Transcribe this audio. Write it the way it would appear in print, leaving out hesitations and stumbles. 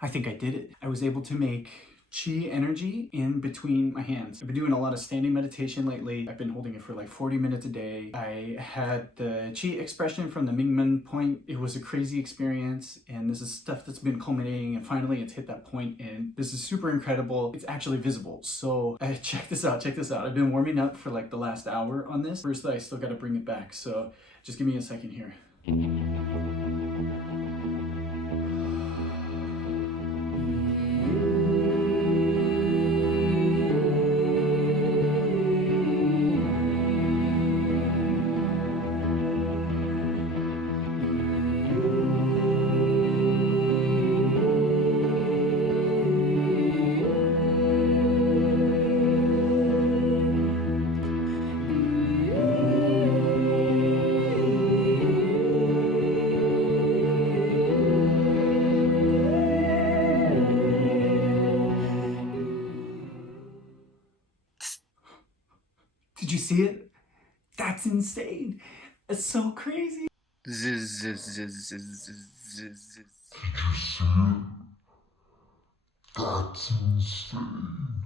I think I did it. I was able to make chi energy in between my hands. I've been doing a lot of standing meditation lately. I've been holding it for like 40 minutes a day. I had the chi expression from the Mingmen point. It was a crazy experience, and this is stuff that's been culminating, and finally it's hit that point, and this is super incredible. It's actually visible. So check this out, check this out. I've been warming up for like the last hour on this. First, I still gotta bring it back. So just give me a second here. Did you see it? That's insane. It's so crazy. Zzz, zzz, zzz, zzz, zzz, zzz. That's insane.